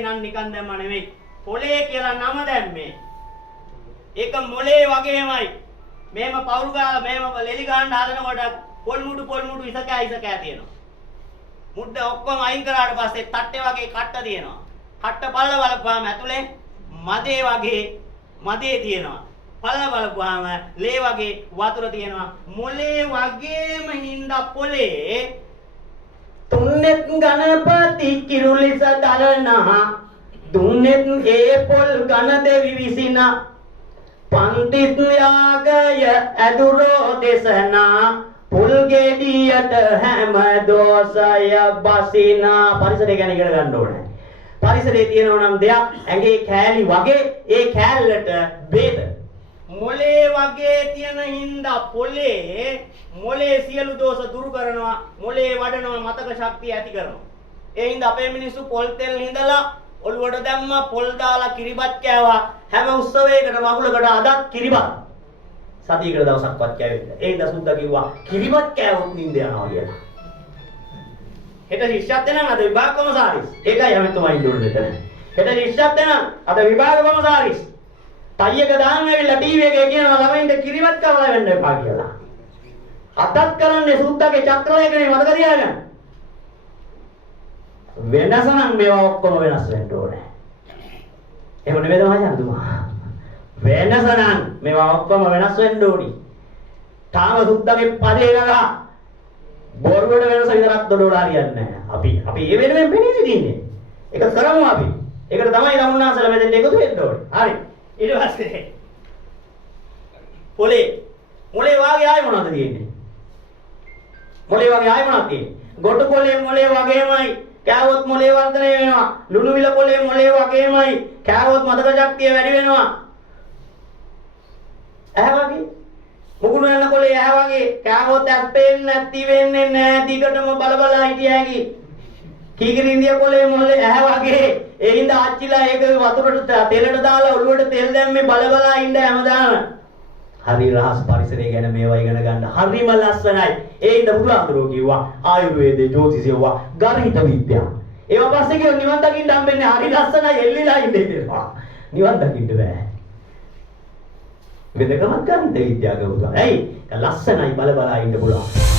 පොලේ නම් නිකන් දැම්ම නෙවෙයි. පොලේ කියලා නම දැම්මේ. ඒක මොලේ වගේමයි. මේම පවුරු ගාලා මේම ලෙලි ගන්න හදනකොට පොල් මුඩු ඉස කෑ තියෙනවා. මුඩ ඔක්කොම අයින් කරාට පස්සේ තට්ටේ වගේ කට්ට තියෙනවා. කට්ට බලපුවාම ඇතුලේ මදේ වගේ මදේ තියෙනවා. බලපුවාම ලේ වගේ වතුර තියෙනවා. මොලේ වගේම හින්දා පොලේ තුන්නෙත් ගණපති කිරුලිස දරනා දුන්නෙත් ඒ පොල් ගණ දෙවි විසිනා පන්තිත් යාගය ඇදුරෝ දෙසනා පුල් ගෙඩියට හැම දෝසය බසිනා. පරිසරය ගැන ඉගෙන ගන්න ඕනේ. පරිසරයේ තියෙනවා නම් දෙයක් ඇඟේ කෑලි වගේ ඒ කෑල්ලට බේද මොලේ වගේ තියෙන හින්දා පොලේ මොලේ සියලු දෝෂ දුරු කරනවා. මොලේ වඩනවා, මතක ශක්තිය ඇති කරනවා. ඒ හින්දා අපේ මිනිස්සු පොල් තෙල් හිඳලා ඔළුවට දැම්මා, පොල් දාලා කිරිබත් කෑවා. හැම උත්සවයකට වගුලකට අදත් කිරිබත්. සතියකට දවසක්වත් කෑවෙන්නේ. ඒ හින්දා සුද්දා කිව්වා කිරිබත් කෑවොත් නිින්ද යනවා කියලා. හෙට ශිෂ්‍යත් වෙනන් අද විභාග කොමසාරිස්. ඒකයි හැමතුමා ඉන්න ඕනේ මෙතන. හෙට ශිෂ්‍යත් වෙනන් අද විභාග කොමසාරිස්. ටයි එක දාන්න ඇවිල්ලා ටීවී එකේ කියනවා ළමයින්ට කිරිබත් කවලා වෙන්න එපා කියලා. අදත් කරන්නේ සුද්දාගේ චක්‍රලේඛනේ මතක තියාගන්න. වෙනස නම් මේවා ඔක්කොම වෙනස් වෙන්න ඕනේ. එහෙම නෙමෙයිද මහජනතුමා? වෙනස නම් මේවා ඔක්කොම වෙනස් වෙන්න ඕනි. තාම සුද්දාගේ පදේ ගගා බොරුවට වෙනස විතරක් දොඩවලා හරියන්නේ නැහැ. අපි ඒ වෙනුවෙන් පෙනී සිටින්නේ. ඒක කරමු අපි. ඒකට තමයි රමුණාසල මෙතෙන්ට එකතු වෙන්න ඕනේ. හරි. ඊට පස්සේ මොලේ වාගේ ආයෙ මොනවද තියෙන්නේ? මොලේ වාගේ ආයෙ මොනවද තියෙන්නේ? ගොටු කොලේ මොලේ වගේමයි. කෑවොත් මොලේ වර්ධනය වෙනවා. ලුණු විල කොලේ මොලේ වගේමයි. කෑවොත් මතක ශක්තිය වැඩි වෙනවා. ඇහැ වගේ. මුගුණ යන කොලේ ඇහැ වගේ. කෑවොත් ඇස් පේන්නේ නැති වෙන්නේ නැහැ. දිගටම බල හිටිය හැකි. කීකිරින්දිය කොලේ මොලේ ඇහැ වගේ. ඒ හින්දා ආච්චිලා ඒක වතුරට තෙලට දාලා ඔළුවට තෙල් දැම්මේ බල ඉන්න හැමදාම. හරි රහස් පරිසරය ගැන මේවා ඉගෙන ගන්න හරිම ලස්සනයි. ඒ හින්දා බුදුහාමුදුරුවෝ කිව්වා ආයුර්වේදේ ජ්‍යොතිෂය වවා ගණිත විද්‍යාව. ඒවා පස්සේ කියව නිවන් දකින්න හම්බෙන්නේ හරි ලස්සනයි එල්ලිලා ඉන්නේ කියලා. නිවන් දකින්න බෑ. වෙදකමත් ගණිත විද්‍යාව ගවුවා. ඇයි? ලස්සනයි බල ඉන්න පුළුවන්.